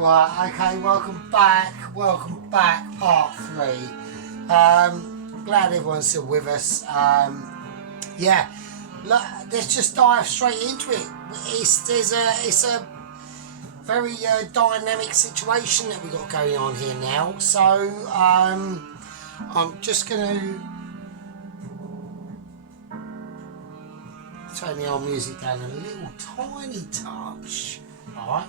Right, okay, welcome back, part 3. Glad everyone's still with us. Yeah, look, let's just dive straight into it. It's a very dynamic situation that we've got going on here now. So, I'm just going to turn the old music down a little tiny touch, alright?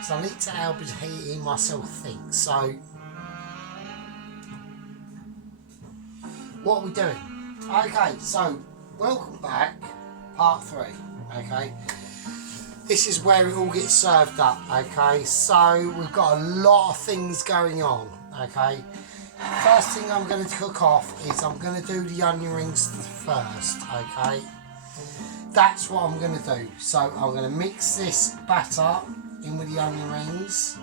So I need to help hear myself think. So, what are we doing? Okay, so welcome back, part 3. Okay, this is where it all gets served up. Okay, so we've got a lot of things going on. Okay, first thing I'm going to cook off is I'm going to do the onion rings first. Okay, that's what I'm going to do. So I'm going to mix this batter in with the onion rings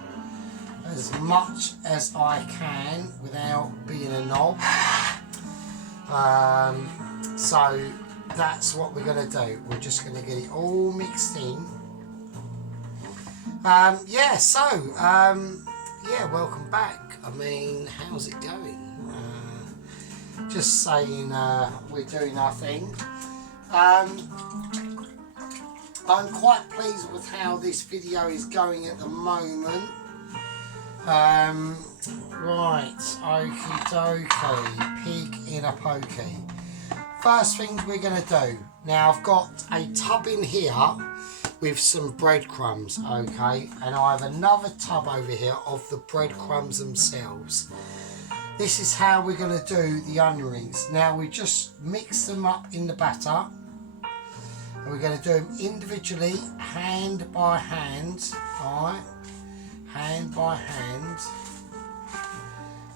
as much as I can without being a knob. So that's what we're going to do. We're just going to get it all mixed in. Yeah, welcome back. I mean, how's it going? Just saying, we're doing our thing. I'm quite pleased with how this video is going at the moment. Right, okie dokie, pig in a pokey. First things we're going to do. Now I've got a tub in here with some breadcrumbs, okay, and I have another tub over here of the breadcrumbs themselves. This is how we're going to do the onion rings. Now we just mix them up in the batter. And we're going to do them individually, hand by hand, alright, hand by hand.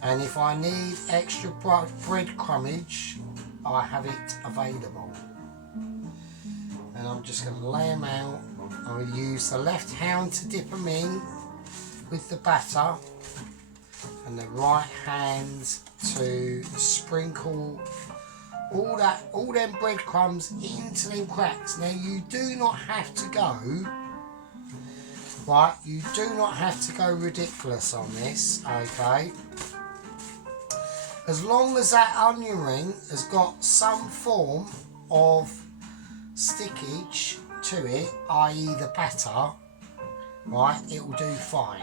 And if I need extra breadcrumbage, I have it available. And I'm just going to lay them out. I'm going to use the left hand to dip them in with the batter, and the right hand to sprinkle all them breadcrumbs into them cracks. Now you do not have to go, right, you do not have to go ridiculous on this, okay? As long as that onion ring has got some form of stickage to it, i.e. the batter, right, it will do fine.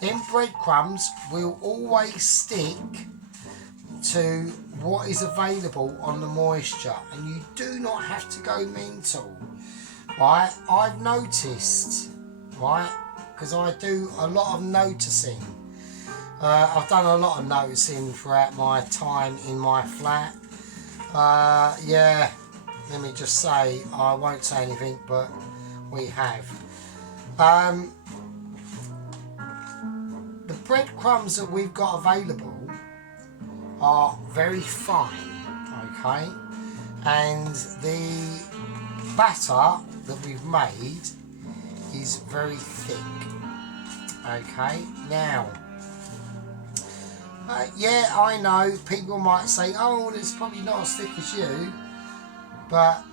Them breadcrumbs will always stick to what is available on the moisture, and you do not have to go mental, right? I've noticed, right, because I do a lot of noticing. I've done a lot of noticing throughout my time in my flat. Yeah, let me just say, I won't say anything, but we have. The breadcrumbs that we've got available are very fine, okay, and the batter that we've made is very thick, okay. Now, yeah, I know people might say, oh, it's probably not as thick as you, but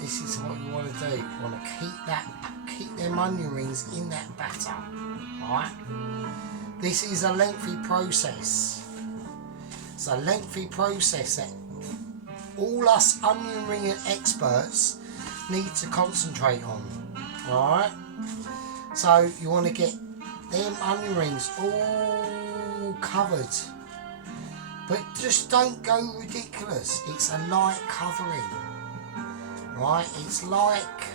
this is what you want to do. You want to keep them onion rings in that batter, right? This is a lengthy process. It's a lengthy process that all us onion ring experts need to concentrate on, alright? So you want to get them onion rings all covered, but just don't go ridiculous. It's a light covering, right? It's like,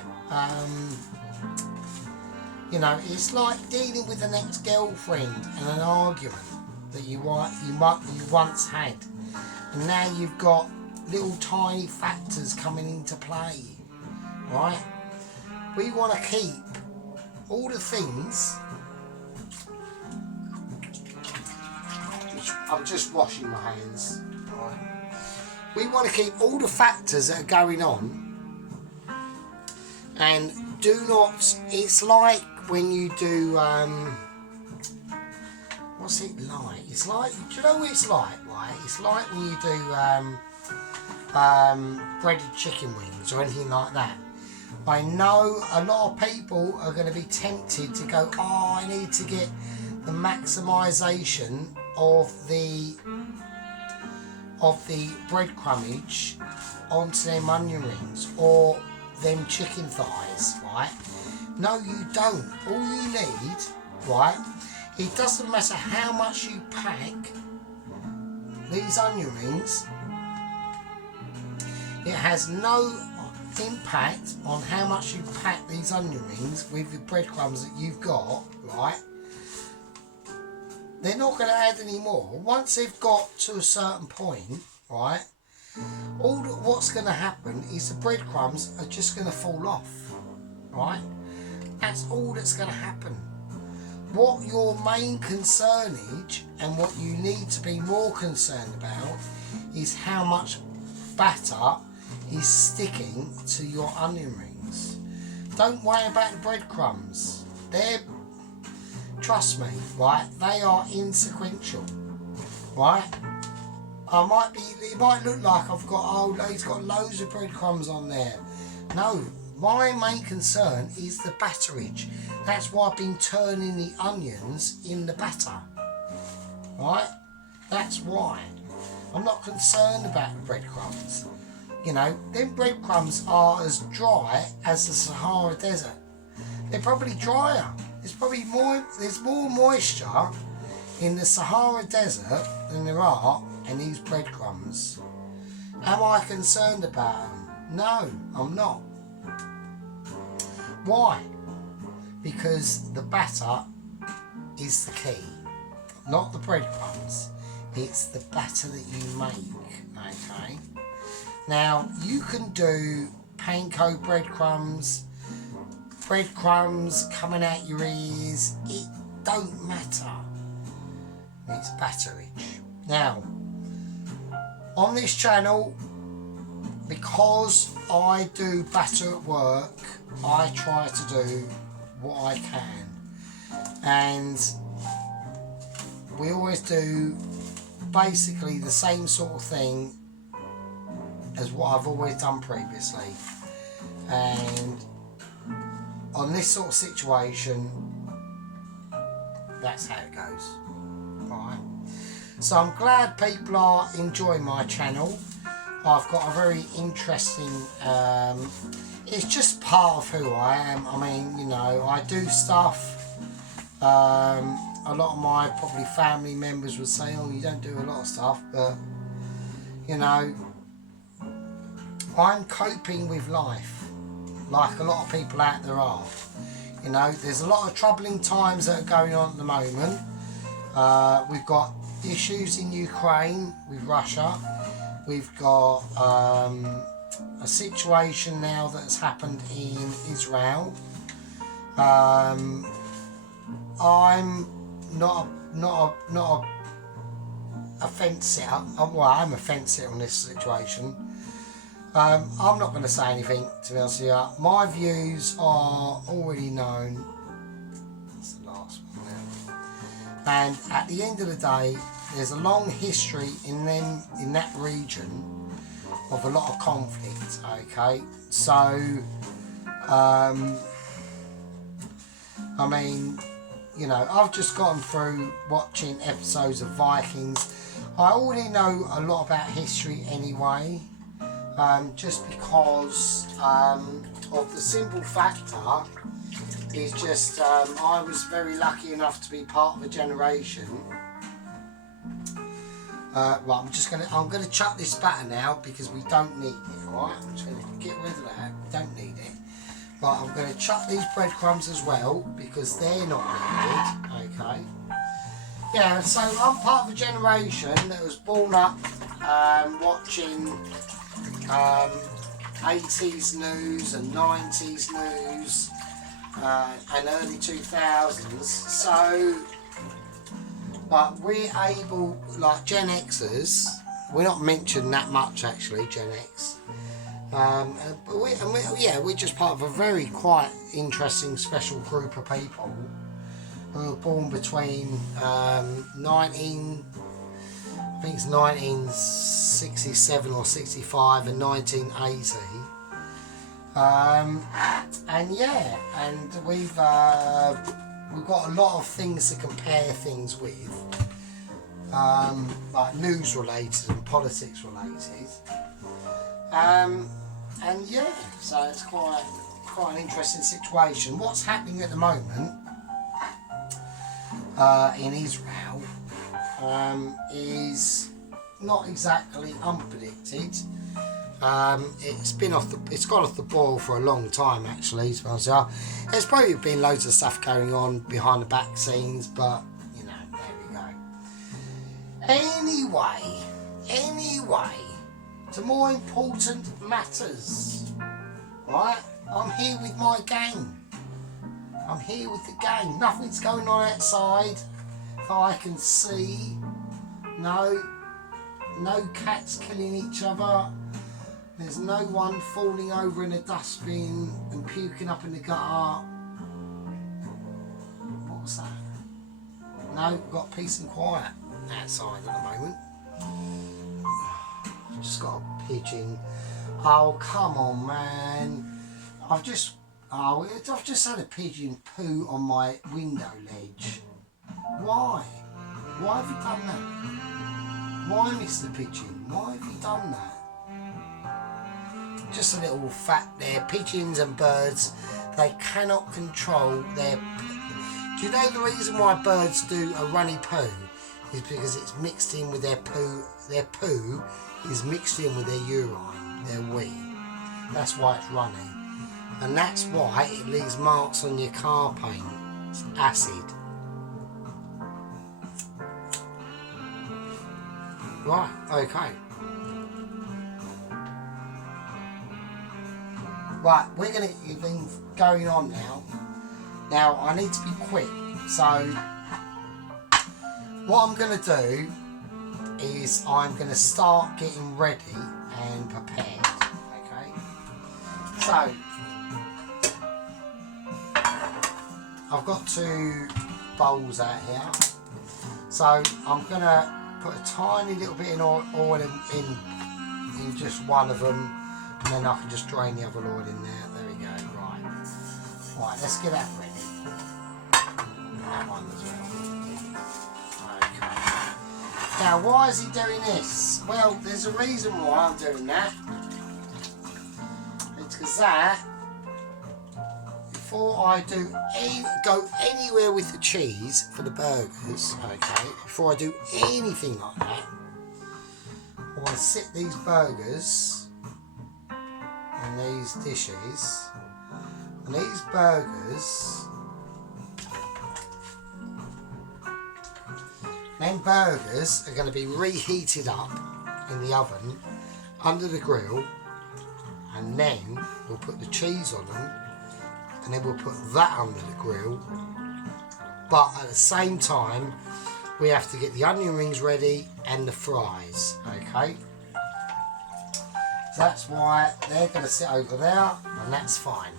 you know, it's like dealing with an ex-girlfriend and an argument that you once had, and now you've got little tiny factors coming into play, right? We want to keep all the things. I'm just washing my hands, right? We want to keep all the factors that are going on, and do not, it's like when you do, what's it like? It's like, do you know what it's like, right? It's like when you do breaded chicken wings or anything like that. I know a lot of people are going to be tempted to go, oh, I need to get the maximisation of the breadcrumbage onto them onion rings or them chicken thighs, right? No, you don't. All you need, right, it doesn't matter how much you pack these onion rings, it has no impact on how much you pack these onion rings with the breadcrumbs that you've got, right? They're not going to add any more. Once they've got to a certain point, right, what's going to happen is the breadcrumbs are just going to fall off, right? That's all that's going to happen. What your main concern is, and what you need to be more concerned about, is how much batter is sticking to your onion rings. Don't worry about the breadcrumbs. Trust me, right, they are insequential, right? It might look like I've got, oh, he's got loads of breadcrumbs on there. No, my main concern is the batterage. That's why I've been turning the onions in the batter, right? That's why. I'm not concerned about the breadcrumbs. You know, them breadcrumbs are as dry as the Sahara Desert. They're probably drier. There's more moisture in the Sahara Desert than there are in these breadcrumbs. Am I concerned about them? No, I'm not. Why? Because the batter is the key, not the breadcrumbs. It's the batter that you make, okay? Now, you can do panko breadcrumbs coming out your ears, it don't matter. It's batterage. Now, on this channel, because I do batter at work, I try to do what I can. And we always do basically the same sort of thing as what I've always done previously. And on this sort of situation, that's how it goes. Alright. So I'm glad people are enjoying my channel. I've got a very interesting, it's just part of who I am. I mean, you know, I do stuff. A lot of my probably family members would say, oh, you don't do a lot of stuff, but you know, I'm coping with life like a lot of people out there are. You know, there's a lot of troubling times that are going on at the moment. We've got issues in Ukraine with Russia. We've got a situation now that has happened in Israel. I'm not a fence sitter. Well, I'm a fence sitter on this situation. I'm not going to say anything, to be honest with you. My views are already known. That's the last one now. And at the end of the day, there's a long history in that region of a lot of conflict. Okay, so I mean, you know, I've just gotten through watching episodes of Vikings. I already know a lot about history anyway. Just because of the simple factor is just I was very lucky enough to be part of a generation. Right, I'm gonna chuck this batter now because we don't need it. All right, I'm just gonna get rid of that. We don't need it. Right, I'm gonna chuck these breadcrumbs as well because they're not needed. Okay. Yeah, so I'm part of a generation that was born up watching 80s news and 90s news and early 2000s. So, but we're able, like Gen Xers, we're not mentioned that much actually, Gen X. But we're just part of a very quite interesting special group of people who were born between 1967 or 65 and 1980. And yeah, and we've got a lot of things to compare things with, like news related and politics related. And yeah, so it's quite an interesting situation. What's happening at the moment in Israel is not exactly unpredicted. It's gone off the boil for a long time actually. There's probably been loads of stuff going on behind the back scenes, but you know, there we go. Anyway, to more important matters, right? I'm here with my gang. I'm here with the gang. Nothing's going on outside that I can see. No cats killing each other. There's no one falling over in a dustbin and puking up in the gutter. What was that? No, we've got peace and quiet outside at the moment. Just got a pigeon. Oh, come on, man. I've just had a pigeon poo on my window ledge. Why? Why have you done that? Why, Mr. Pigeon? Why have you done that? Just a little fact there. Pigeons and birds, they cannot control their... Do you know the reason why birds do a runny poo? Is because it's mixed in with their poo. Their poo is mixed in with their urine, their wee. That's why it's runny. And that's why it leaves marks on your car paint. It's acid. Right, okay. Right, we're going to get things going on now. Now, I need to be quick. So, what I'm going to do is I'm going to start getting ready and prepared. Okay? So, I've got 2 bowls out here. So, I'm going to put a tiny little bit of oil in just one of them. And then I can just drain the other oil in there. There we go. Right, let's get that ready. And that one as well. Okay. Now, why is he doing this? Well, there's a reason why I'm doing that. It's because that, before I go anywhere with the cheese for the burgers, okay, before I do anything like that, I want to sit these burgers and these dishes, and these burgers, then burgers are going to be reheated up in the oven under the grill, and then we'll put the cheese on them, and then we'll put that under the grill. But at the same time, we have to get the onion rings ready and the fries, okay? That's why they're going to sit over there, and that's fine.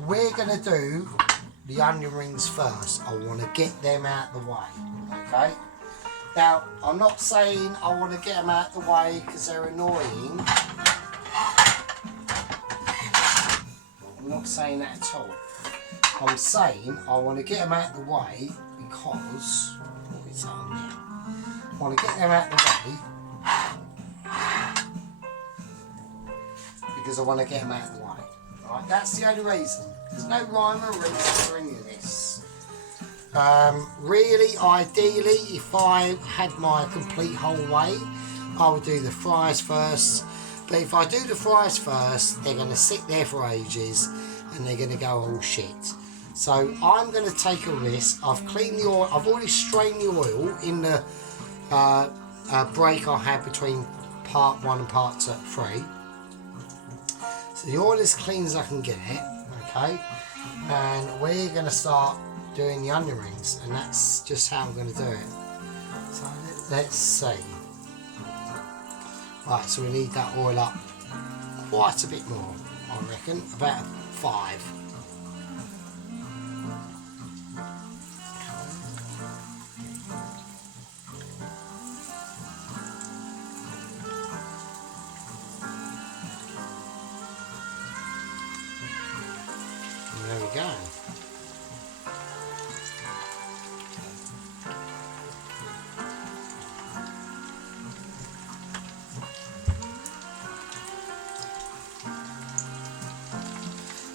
We're going to do the onion rings first. I want to get them out of the way, okay? Now, I'm not saying I want to get them out of the way because they're annoying. I'm not saying that at all. I'm saying I want to get them out of the way because... What is that on there? I want to get them out of the way because I want to get them out of the way. Right, that's the only reason. There's no rhyme or reason for any of this. Really, ideally, if I had my complete whole way, I would do the fries first. But if I do the fries first, they're going to sit there for ages and they're going to go all shit. So I'm going to take a risk. I've cleaned the oil. I've already strained the oil in the break I had between part 1 and part 3. So the oil is clean as I can get it, okay? And we're going to start doing the onion rings, and that's just how I'm going to do it. So let's see. Right, so we need that oil up quite a bit more, I reckon, about 5.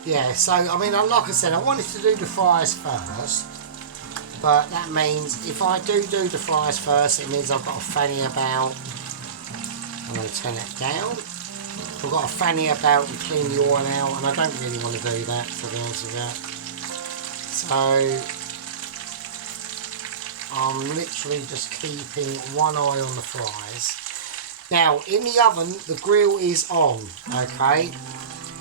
Yeah, so I mean, like I said, I wanted to do the fries first, but that means if I do the fries first, it means I've got to fanny about. I'm going to turn it down. I've got to fanny about and clean the oil out, and I don't really want to do that, to be honest with you. So I'm literally just keeping one eye on the fries. Now, in the oven, the grill is on, okay?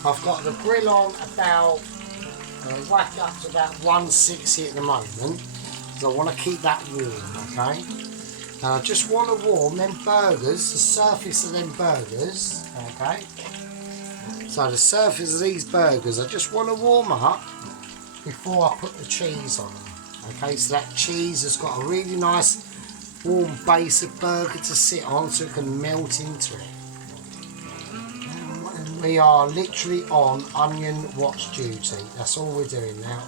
I've got the grill on about, whacked up to about 160 at the moment, because I want to keep that warm, okay? And I just want to warm them burgers, the surface of them burgers, okay? So the surface of these burgers, I just want to warm up before I put the cheese on them, okay? So that cheese has got a really nice warm base of burger to sit on so it can melt into it. We are literally on onion watch duty. That's all we're doing now.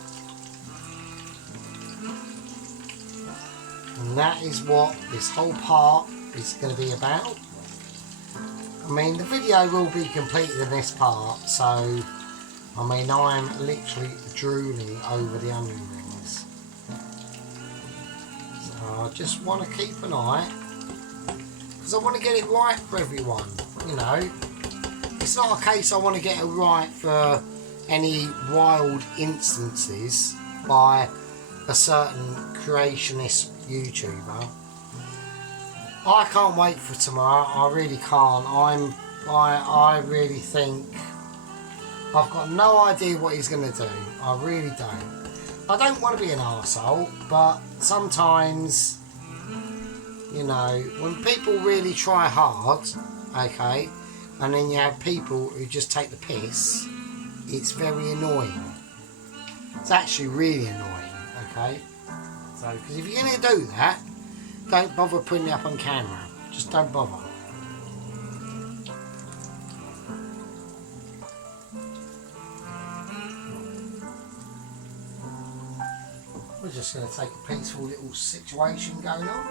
And that is what this whole part is going to be about. I mean, the video will be completed in this part, so I mean, I'm literally drooling over the onion rings. So I just want to keep an eye, because I want to get it right for everyone, you know. It's not a case I want to get it right for any wild instances by a certain creationist YouTuber. I can't wait for tomorrow. I really can't. I really think I've got no idea what he's going to do. I really don't. I don't want to be an arsehole, but sometimes, you know, when people really try hard, okay, and then you have people who just take the piss, it's very annoying. It's actually really annoying, okay? So, because if you're going to do that, don't bother putting it up on camera. Just don't bother. We're just going to take a peaceful little situation going on.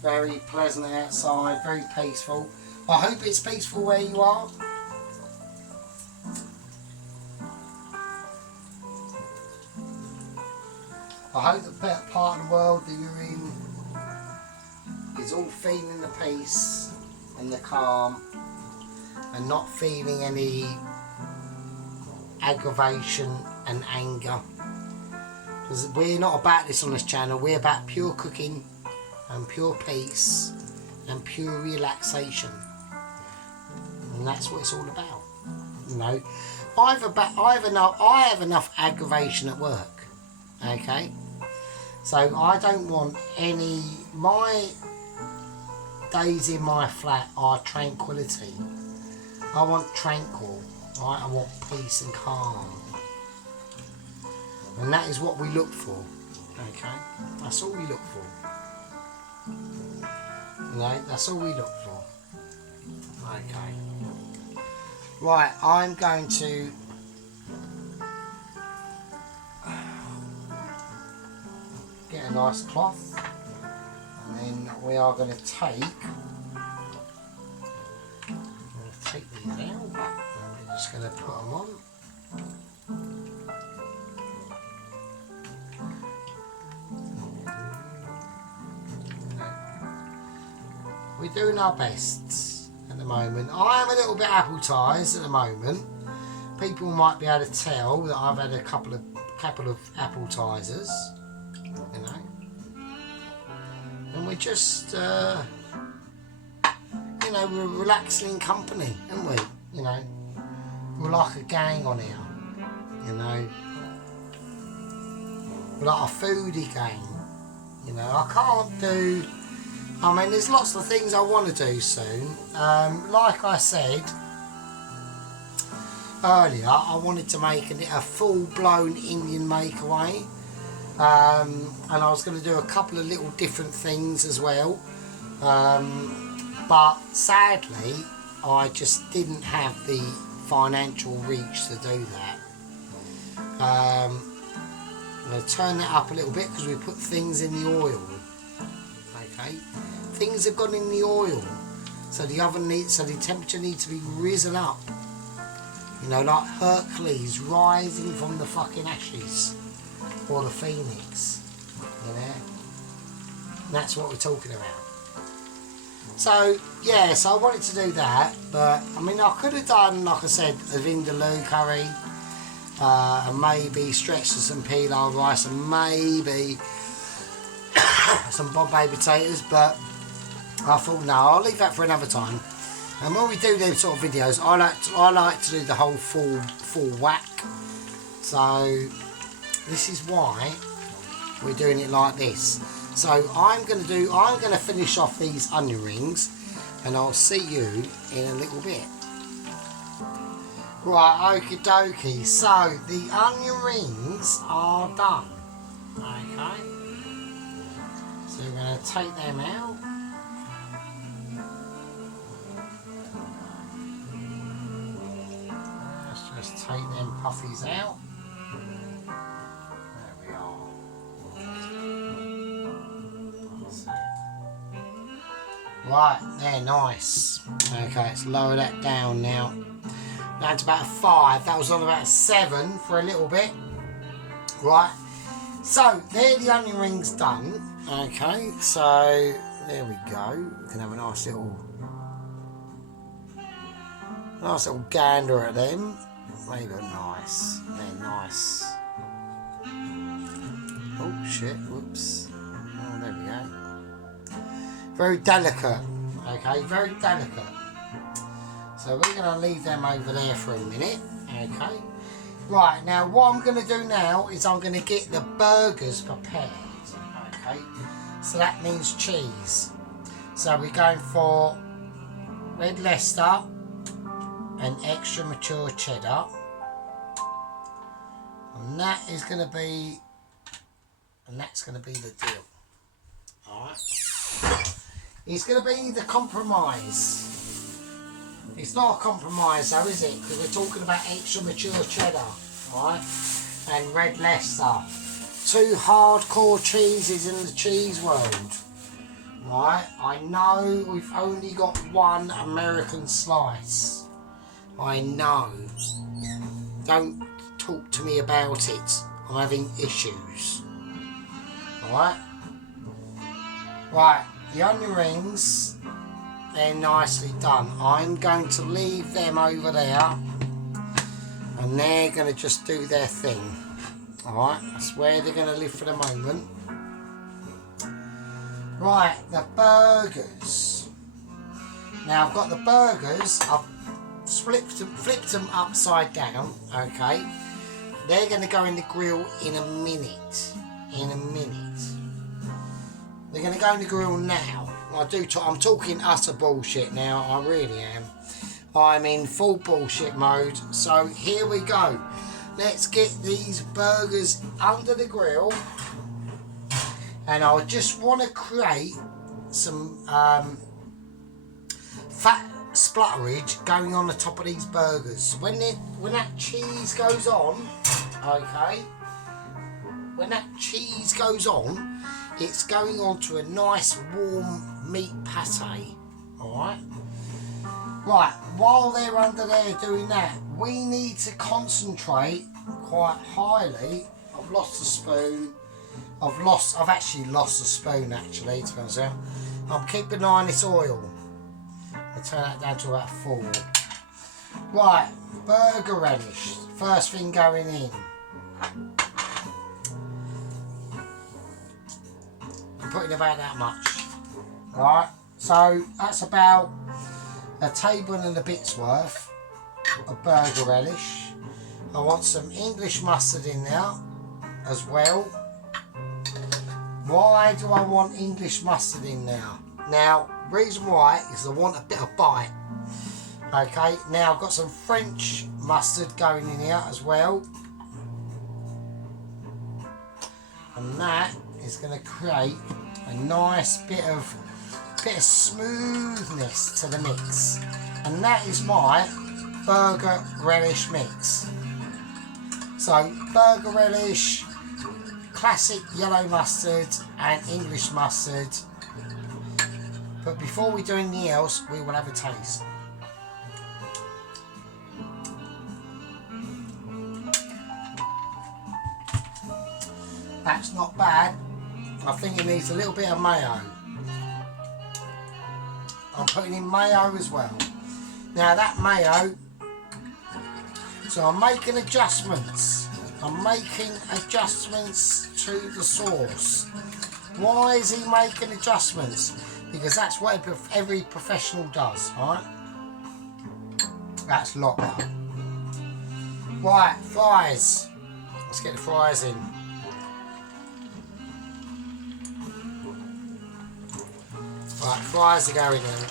Very pleasant outside, very peaceful. I hope it's peaceful where you are. I hope the part of the world that you're in is all feeling the peace and the calm and not feeling any aggravation and anger. Because we're not about this on this channel, we're about pure cooking and pure peace and pure relaxation. And that's what it's all about. You know, I have enough aggravation at work, okay? So I don't want any, my days in my flat are tranquility. I want tranquil, right? I want peace and calm. And that is what we look for, okay? That's all we look for. You know, that's all we look for. Okay. Right, I'm going to get a nice cloth, and then we are going to take these out, and we're just going to put them on. We're doing our best at the moment. I am a little bit appletised at the moment. People might be able to tell that I've had a couple of appletisers, you know. And we're just, you know, we're relaxing in company, aren't we? You know, we're like a gang on here, you know. We're like a foodie gang, you know. I can't do. I mean, there's lots of things I want to do soon. Like I said earlier, I wanted to make a full-blown Indian makeaway. And I was going to do a couple of little different things as well. But sadly, I just didn't have the financial reach to do that. I'm going to turn that up a little bit because we put things in the oil. Okay, things have gone in the oil, so the temperature needs to be risen up. You know, like Hercules rising from the fucking ashes, or the phoenix. You know, that's what we're talking about. So yeah, so I wanted to do that, but I mean, I could have done, like I said, a vindaloo curry, and maybe stretched to some pilau rice, and maybe some Bombay potatoes, but I thought no, I'll leave that for another time. And when we do these sort of videos, I like to do the whole full whack. So this is why we're doing it like this. So I'm going to finish off these onion rings, and I'll see you in a little bit. Right, okie dokie. So the onion rings are done. Okay. So we're going to take them out. Let's just take them puffies out. There we are. Right, they're nice. Okay, let's lower that down now. That's about a 5. That was on about a 7 for a little bit. Right. So, there the onion rings done. Okay, so there we go. We can have a nice little gander at them. They look nice. They're nice. Oh shit, whoops. Oh, there we go. Very delicate. Okay, very delicate. So we're going to leave them over there for a minute. Okay. Right, now what I'm going to do now is I'm going to get the burgers prepared. Okay. So that means cheese. So we're going for red Leicester and extra mature cheddar. And that's going to be the deal. Alright. It's going to be the compromise. It's not a compromise though, is it? Because we're talking about extra mature cheddar, right? And red Leicester. 2 hardcore cheeses in the cheese world, right? I know we've only got 1 American slice. I know. Don't talk to me about it. I'm having issues. Alright? Right, the onion rings, they're nicely done. I'm going to leave them over there, and they're going to just do their thing. Alright, that's where they're going to live for the moment. Right, the burgers. Now I've got the burgers, I've flipped them upside down, okay. They're going to go in the grill in a minute. They're going to go in the grill now. I'm talking utter bullshit now, I really am. I'm in full bullshit mode. So here we go. Let's get these burgers under the grill. And I just want to create some fat splutterage going on the top of these burgers. When that cheese goes on, okay, when that cheese goes on, it's going on to a nice warm meat pate. Alright? Right, while they're under there doing that, we need to concentrate quite highly. I've lost a spoon. I've actually lost a spoon actually, to be honest with you. I'm keeping an eye on this oil. I'll turn that down to about 4. Right, burger relish. First thing going in. I'm putting about that much. Right, so that's about a tablespoon and a bit's worth of burger relish. I want some English mustard in there as well. Why do I want English mustard in there? Now, reason why is I want a bit of bite. Okay, now I've got some French mustard going in here as well. And that is going to create a nice bit of smoothness to the mix. And that is my burger relish mix. So burger relish, classic yellow mustard and English mustard. But before we do anything else, we will have a taste. That's not bad. I think it needs a little bit of mayo. I'm putting in mayo as well. Now that mayo, so I'm making adjustments. I'm making adjustments to the sauce. Why is he making adjustments? Because that's what every professional does, right? That's a lot better. Right, fries. Let's get the fries in. Right, fries are going in.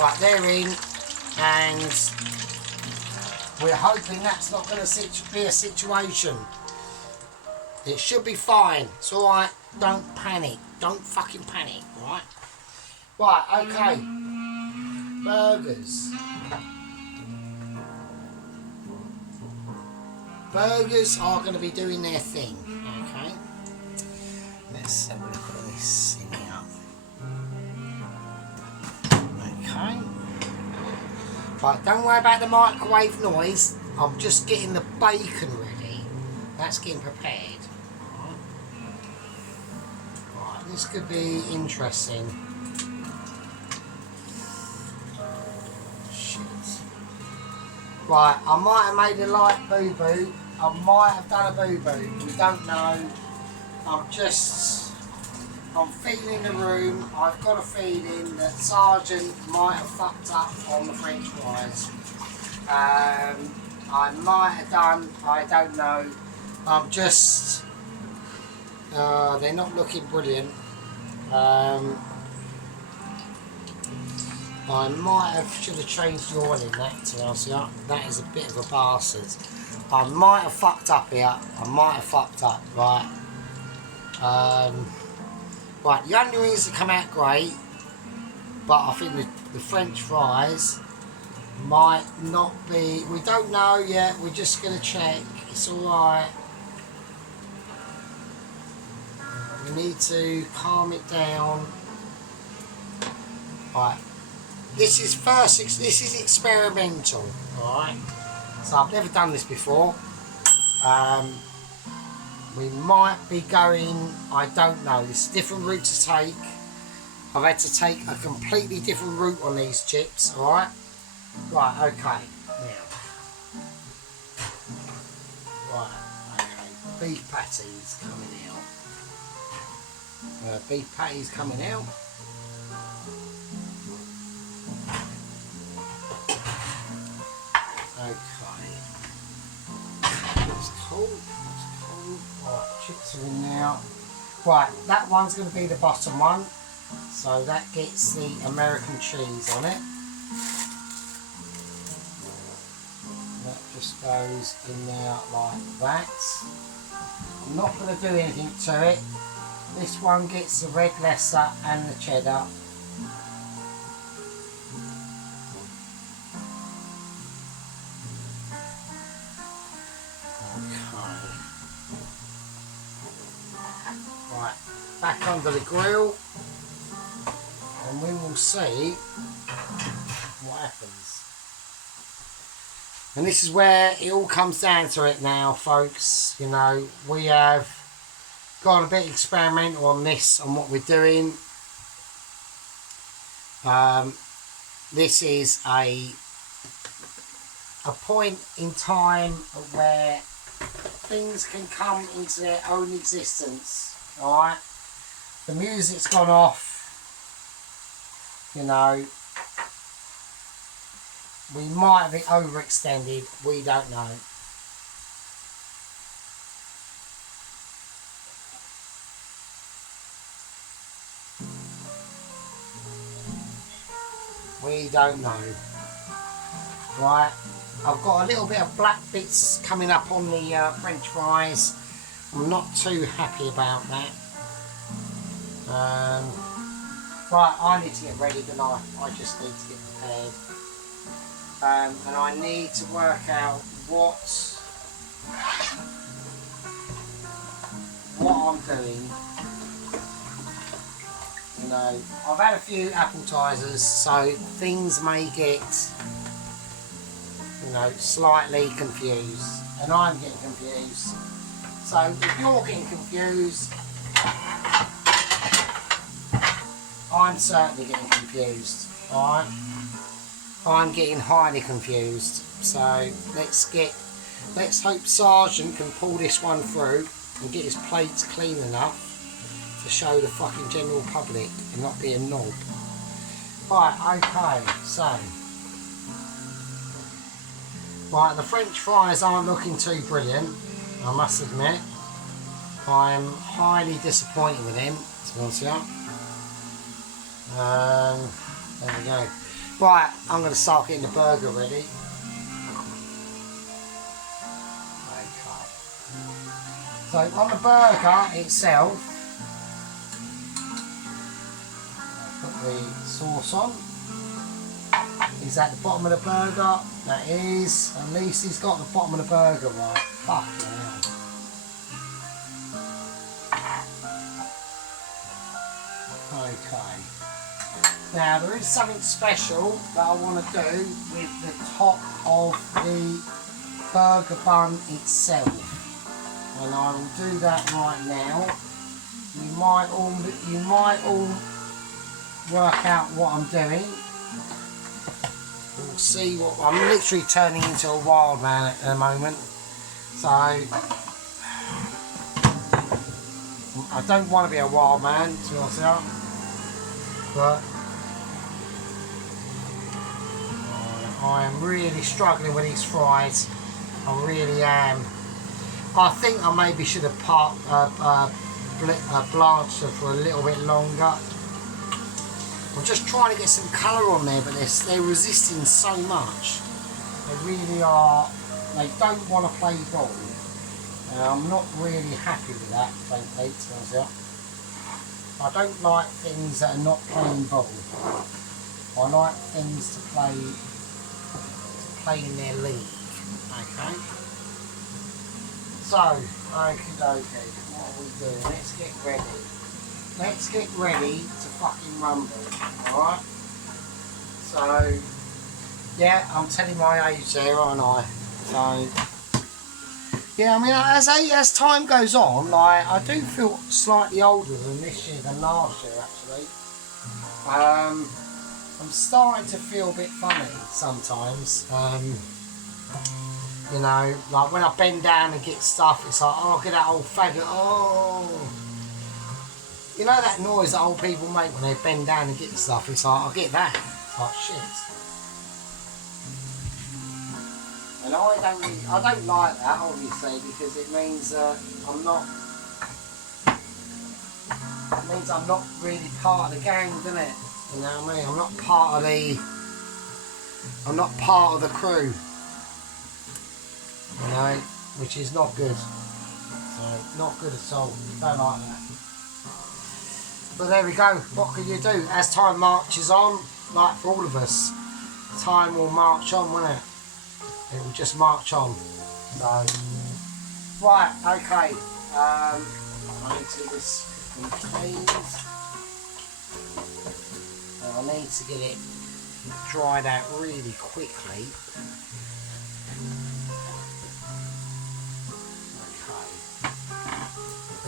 Right, they're in, and we're hoping that's not going to be a situation. It should be fine. It's alright. Don't panic. Don't fucking panic, right? Right, okay. Burgers. Burgers are going to be doing their thing, okay? Let's have a look at this in here. Okay. Right, don't worry about the microwave noise. I'm just getting the bacon ready. That's getting prepared. Right, this could be interesting. Shit. Right, I might have made a light boo-boo. I might have done a boo-boo. We don't know. I'm feeling the room. I've got a feeling that Sergeant might have fucked up on the French fries. I might have done, I don't know. I'm just, they're not looking brilliant. I should have changed the oil in that, to be honest with you. That is a bit of a bastard. I might have fucked up here. Right. Right, the onions have come out great, but I think the French fries might not be, we don't know yet, we're just going to check, it's alright. We need to calm it down. Right, this is experimental, alright, so I've never done this before. We might be going, I don't know, it's a different route to take. I've had to take a completely different route on these chips, alright? Right, okay, now. Right, okay, beef patties coming out. Beef patties coming out. Okay. It's cold. Right, chips are in now. Right, that one's going to be the bottom one. So that gets the American cheese on it. That just goes in there like that. I'm not going to do anything to it. This one gets the red Leicester and the cheddar. Right, back under the grill, and we will see what happens. And this is where it all comes down to it now, folks. You know, we have gone a bit experimental on this, on what we're doing. This is a point in time where things can come into their own existence. Alright, the music's gone off, you know, we might have been overextended, we don't know. We don't know. Right, I've got a little bit of black bits coming up on the French fries. I'm not too happy about that. Right, I need to get ready tonight. I just need to get prepared. And I need to work out what I'm doing. You know, I've had a few appetizers, so things may get, you know, slightly confused, and I'm getting confused. So if you're getting confused, I'm certainly getting confused. Alright, I'm getting highly confused. So let's hope Sergeant can pull this one through and get his plates clean enough to show the fucking general public and not be a knob. Right, okay, so right, the French fries aren't looking too brilliant, I must admit. I'm highly disappointed with them, to be honest with you. There we go. Right, I'm going to start getting the burger ready. Okay. So on the burger itself, put the sauce on. Is that the bottom of the burger? That is. At least he's got the bottom of the burger right. Fucking hell. Okay. Now there is something special that I want to do with the top of the burger bun itself. And I will do that right now. You might all work out what I'm doing. We'll see what I'm literally turning into a wild man at the moment. So I don't want to be a wild man, to be honest with you, but I am really struggling with these fries. I really am. I think I maybe should have blanched them for a little bit longer. I'm just trying to get some colour on there, but they're resisting so much. They really are. They don't want to play ball. I'm not really happy with that, frankly, to be honest with you. I don't like things that are not playing ball. I like things to play in their league. Okay. So, okie dokie, what are we doing? Let's get ready. Let's get ready to fucking rumble, alright? So, yeah, I'm telling my age there, aren't I? So, yeah, I mean, as time goes on, like, I do feel slightly older than this year than last year, actually. I'm starting to feel a bit funny sometimes. You know, like when I bend down and get stuff, it's like, oh, get that old faggot, oh. You know that noise that old people make when they bend down and get stuff? It's like, I get that. It's like, shit. And I don't like that, obviously, because it means I'm not really part of the gang, doesn't it? You know what I mean? I'm not part of the crew. You know, which is not good. So, not good at all. Don't like that. But there we go. What can you do? As time marches on, like for all of us, time will march on, won't it? It will just march on. So, right, okay. I need to get this cleaned. I need to get it dried out really quickly.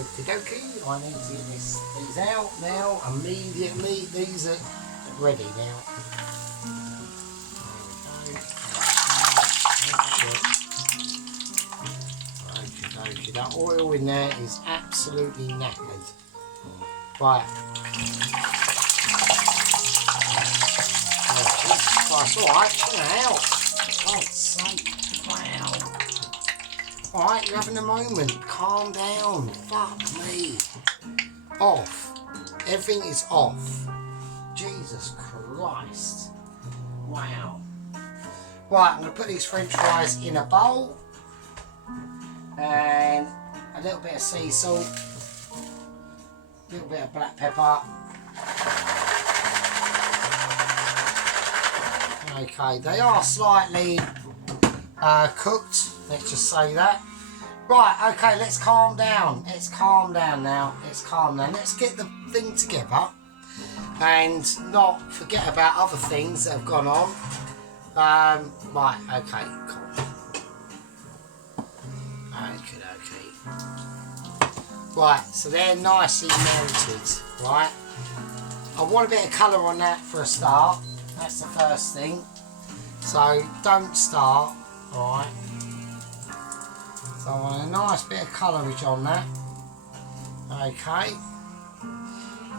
Okie dokie, I need to get these out now immediately. These are ready now. Okie dokie, that oil in there is absolutely knackered. Right. Oh, Jesus Christ, alright, chill out. God's sake, wow. Alright, you're having a moment. Calm down. Fuck me. Off. Everything is off. Jesus Christ. Wow. Right, I'm going to put these French fries in a bowl. And a little bit of sea salt. A little bit of black pepper. Okay, they are slightly cooked. Let's just say that. Right, okay, let's calm down. Let's calm down now. Let's calm down. Let's get the thing together and not forget about other things that have gone on. Right, okay, cool. Okay. Right, so they're nicely melted, right? I want a bit of colour on that for a start. That's the first thing. So don't start, alright? So I want a nice bit of colourage on that. Okay.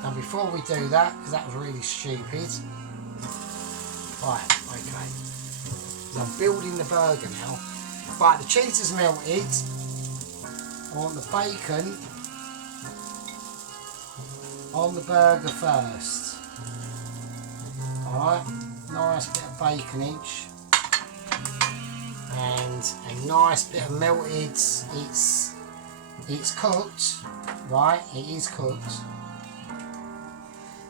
Now before we do that, because that was really stupid. Right, okay. I'm building the burger now. Right, the cheese is melted. I want the bacon on the burger first. Alright, nice bit of baconage. And a nice bit of melted, it's cooked, right, it is cooked.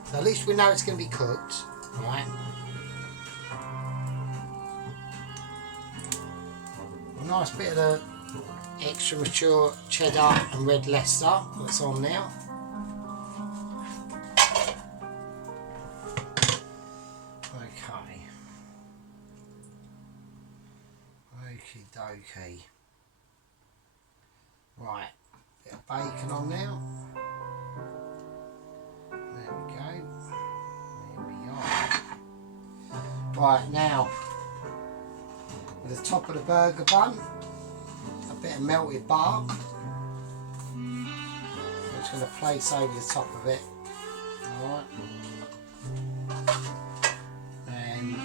So at least we know it's going to be cooked, right. A nice bit of the extra mature cheddar and red Leicester that's on now. Okay. Right, bit of bacon on now. There we go. There we are. Right, now, at the top of the burger bun, a bit of melted butter. I'm just going to place over the top of it. Alright. And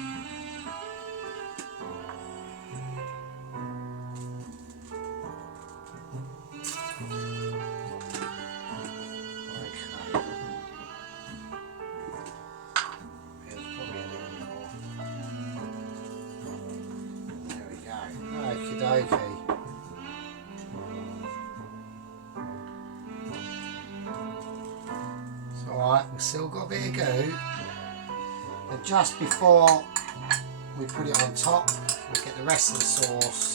okay. It's alright, we've still got a bit of goo. And just before we put it on top, we'll get the rest of the sauce.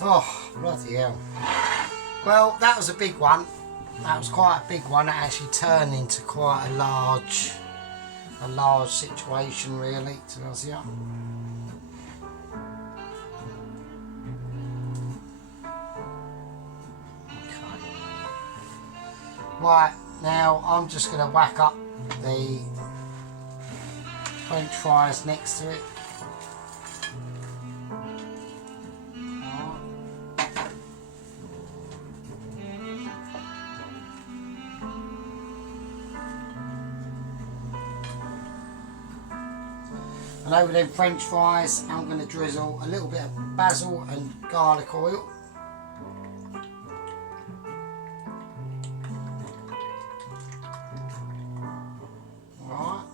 Oh, bloody hell. Well, that was a big one. That was quite a big one. That actually turned into quite a large situation, really, to be honest with you. Okay. Right, now I'm just going to whack up the French fries next to it. And over them French fries, I'm going to drizzle a little bit of basil and garlic oil. Alright.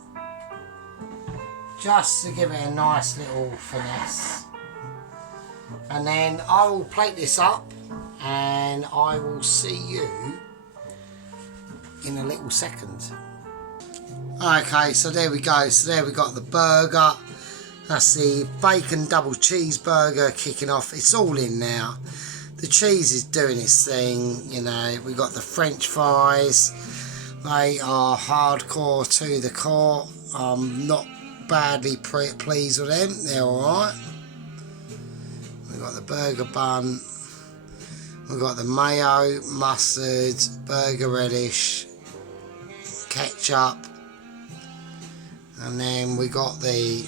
Just to give it a nice little finesse. And then I will plate this up and I will see you in a little second. Okay, so there we go. So there we got the burger. That's the bacon double cheeseburger kicking off. It's all in now. The cheese is doing its thing, you know. We got the French fries. They are hardcore to the core. I'm not badly pleased with them. They're alright. We've got the burger bun. We've got the mayo, mustard, burger relish, ketchup. And then we got the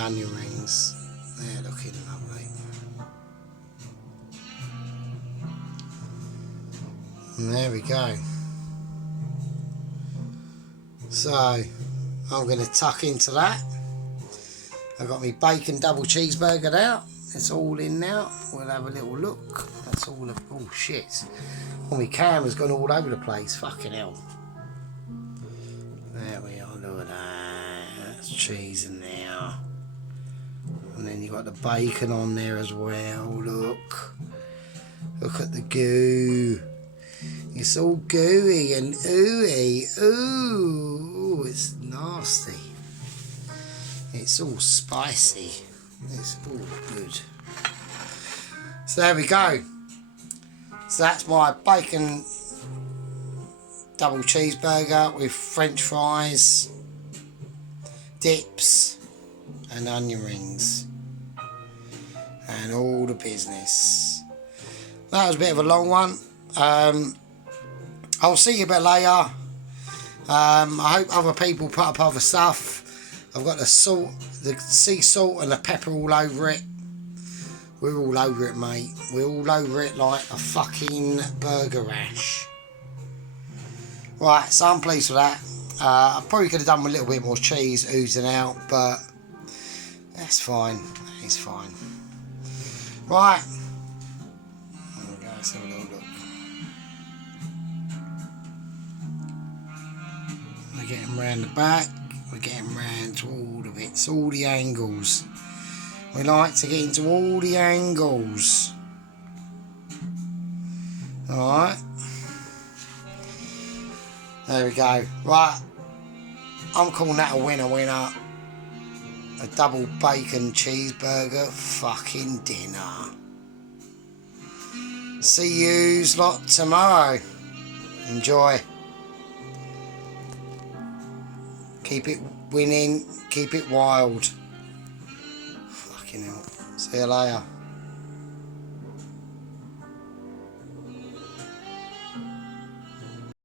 onion rings. They're looking lovely. And there we go. So I'm going to tuck into that. I've got my bacon double cheeseburger out. It's all in now. We'll have a little look. That's all of, oh shit. Well, my camera's gone all over the place. Fucking hell. cheese in there. And then you've got the bacon on there as well. Look at the goo. It's all gooey and ooey. Ooh, it's nasty. It's all spicy. It's all good. So there we go. So that's my bacon double cheeseburger with French fries, dips and onion rings and all the business. That was a bit of a long one. I'll see you a bit later. I hope other people put up other stuff. I've got the salt, the sea salt and the pepper all over it. We're all over it, mate. We're all over it like a fucking burger rash. Right, so I'm pleased with that. I probably could have done with a little bit more cheese oozing out, but that's fine. It's fine. Right. There we go. Let's have a little look. We're getting round the back. We're getting round to all the bits, all the angles. We like to get into all the angles. Alright. There we go. Right. I'm calling that a winner. A double bacon cheeseburger fucking dinner. See yous lot tomorrow. Enjoy. Keep it winning. Keep it wild. Fucking hell. See you later.